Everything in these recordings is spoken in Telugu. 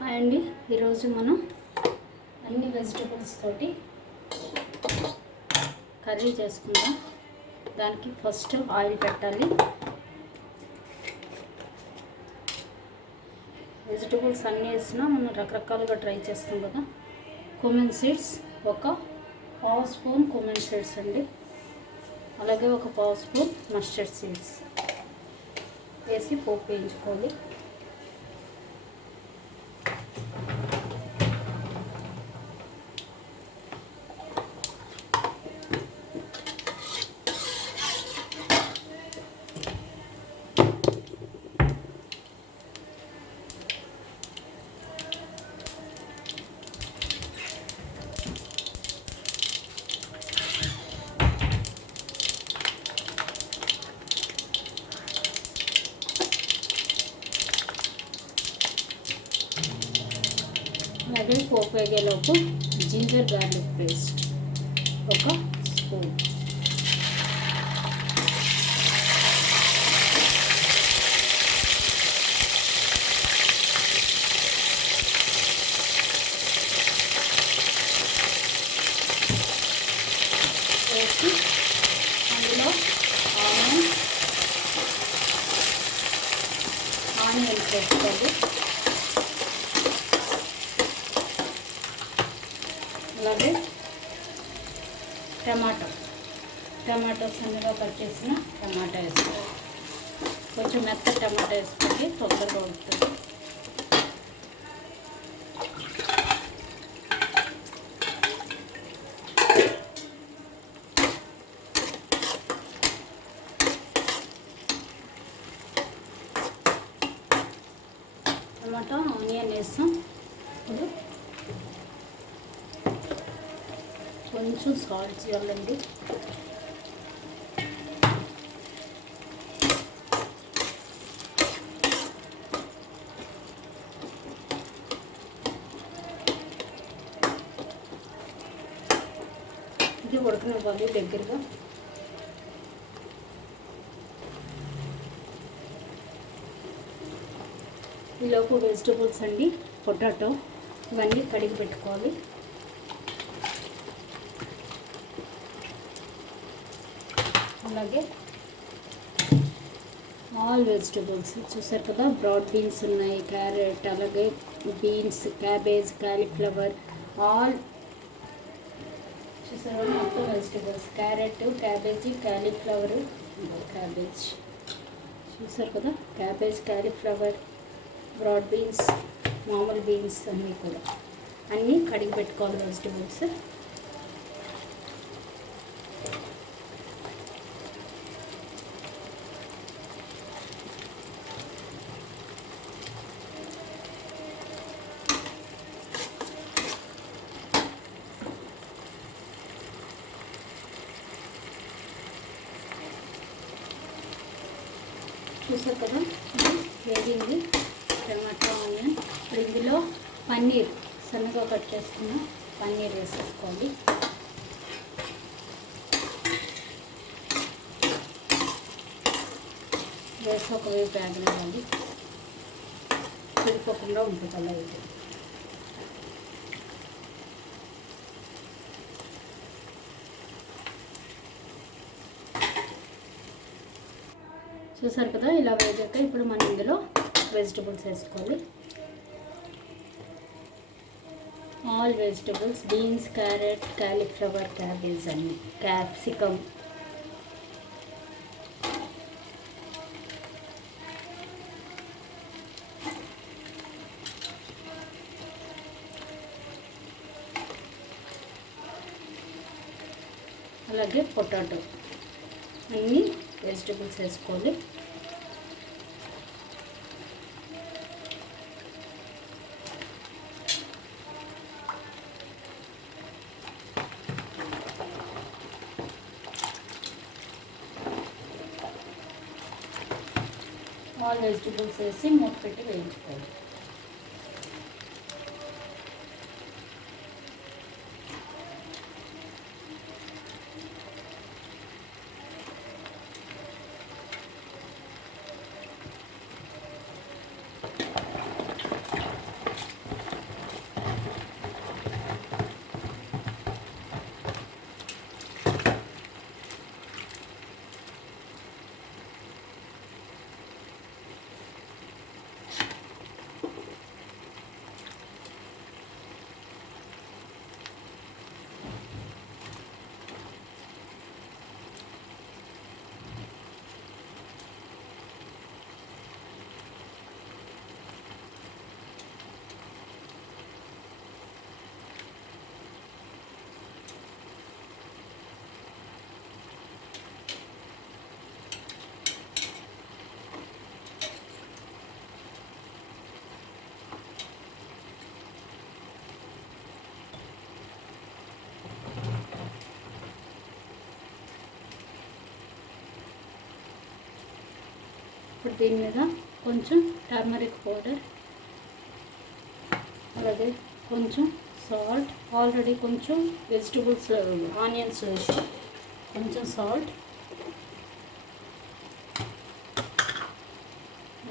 హాయ్ అండి. ఈరోజు మనం అన్ని వెజిటబుల్స్ తోటి కర్రీ చేసుకుందాం. దానికి ఫస్ట్ ఆయిల్ పెట్టాలి. వెజిటబుల్స్ అన్నీ వేసినా మనం రకరకాలుగా ట్రై చేస్తాం కదా. కుమిన్ సీడ్స్ ఒక పావు స్పూన్ కుమిన్ సీడ్స్ అండి, అలాగే ఒక పావు స్పూన్ మస్టర్డ్ సీడ్స్ వేసి పోపు వేయించుకోవాలి. అలాగే పోపు వేగేలోపు జింజర్ గార్లిక్ పేస్ట్ ఒక స్పూన్, వేసి అందులో ఆనియన్స్ వేసుకోవాలి. అలాగే టమాటో సన్నగా కట్ చేసిన టమాటా వేసుకోవాలి. కొంచెం మెత్త టమాటా వేసుకుంటే తొందరగా ఉంటుంది. టమాటా ఆనియన్ వేస్తాం. ఇప్పుడు కొంచెం సాల్ట్ చేయాలండి. ఇది ఉడకనివ్వాలి దగ్గరగా. ఈలోపు వెజిటబుల్స్ అండి, పొటాటో ఇవన్నీ కడిగి పెట్టుకోవాలి. అలాగే ఆల్ వెజిటబుల్స్ చూసారు కదా, బ్రాడ్ బీన్స్ ఉన్నాయి, క్యారెట్, అలాగే బీన్స్, క్యాబేజ్, కాలీఫ్లవర్, ఆల్ చూసారు మొత్తం vegetables. Carrot, cabbage, cauliflower, cabbage చూసారు కదా, క్యాబేజ్, కాలీఫ్లవర్, బ్రాడ్ బీన్స్, మామూలు బీన్స్ అన్నీ కూడా అన్నీ కడిగి పెట్టుకోవాలి వెజిటబుల్స్. చూసారు కదా, వేగింది టమాటో ఆనియన్. ఇప్పుడు ఇందులో పన్నీర్ సన్నగా కట్ చేసుకున్న పన్నీర్ వేసేసుకోవాలి. వేసి ఒకవైపు వేగనివ్వాలి, చెడిపోకుండా ఉంటుంది. అలా అయితే చూసారు కదా, ఇలా వేగాక ఇప్పుడు మనం ఇందులో వెజిటబుల్స్ వేసుకోవాలి. All vegetables, beans, carrot, cauliflower, cabbage అన్ని, క్యాప్సికమ్, అలాగే పొటాటో అన్ని వెజిటబుల్స్ వేసుకోవాలి. ఆల్ వెజిటబుల్స్ వేసి మూత పెట్టి వేయించుకోవాలి. దీని మీద కొంచెం టర్మరిక్ పౌడర్, అలాగే కొంచెం సాల్ట్. ఆల్రెడీ కొంచెం వెజిటబుల్స్ ఆనియన్స్ వేసి కొంచెం సాల్ట్,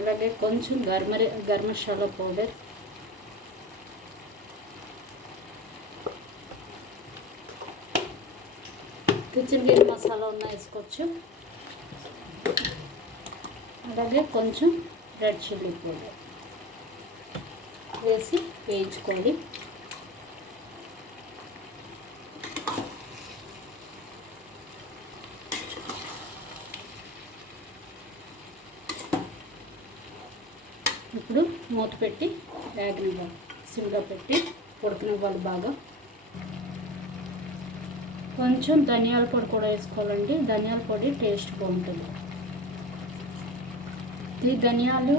అలాగే కొంచెం గరం మసాలా పౌడర్, కిచెన్ గిరి మసాలా ఉన్న వేసుకోవచ్చు. అలాగే కొంచెం రెడ్ చిల్లీ పౌడర్ వేసి వేయించుకోవాలి. ఇప్పుడు మూత పెట్టి వేగనివ్వాలి. సిమ్లో పెట్టి ఉడకనివ్వాలి బాగా. కొంచెం ధనియాల పొడి కూడా వేసుకోవాలండి. ధనియాల పొడి టేస్ట్ బాగుంటుంది. ఈ ధనియాలు,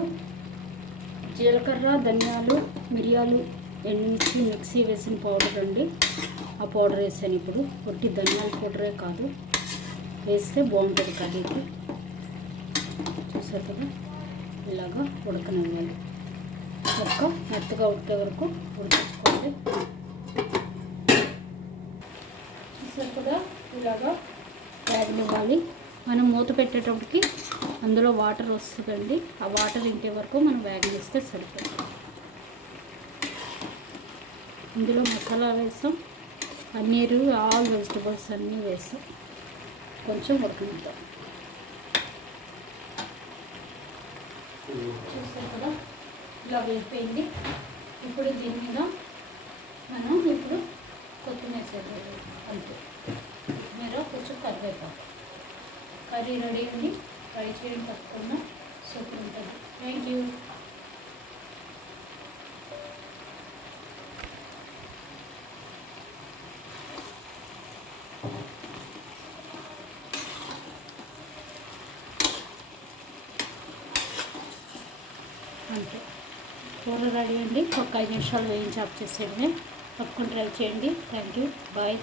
జీలకర్ర, ధనియాలు, మిరియాలు, ఎండుమిర్చి మిక్సీ వేసిన పౌడర్ అండి. ఆ పౌడర్ వేసాను ఇప్పుడు. ఒట్టి ధనియాల పౌడరే కాదు, వేస్తే బాగుంటుంది కర్రీకి. చూసారు కదా, ఇలాగా ఉడకనివ్వాలి. మెత్తగా ఉడికే వరకు ఉడికించుకోవాలి. చూసారు కదా, ఇలాగా వేగనివ్వాలి. మనం మూత పెట్టేటప్పటికి అందులో వాటర్ వస్తుందండి. ఆ వాటర్ ఇంటే వరకు మనం వేగనిస్తే సరిపోతుంది. ఇందులో మసాలా వేస్తాం, పన్నీరు, ఆల్ వెజిటబుల్స్ అన్నీ వేస్తాం. కొంచెం ఉడకనిద్దాం. చూసారు కదా, ఇలా వేగిపోయింది. ఇప్పుడు దీని మీద మనం ఇప్పుడు కొత్తిమీర చేయాలి. అంతే, కొత్తిమీర, కొంచెం కరివేపాకు. కర్రీ రెడీ అండి. ట్రై చేయండి తప్పకుండా, సూపర్ ఉంటుంది. Thank you. అంతే, కూర రెడీ అండి. ఒక 5 నిమిషాలు వేయించి ఆఫ్ చేసేయండి. తప్పకుండా ట్రై చేయండి. Thank you. బాయ్.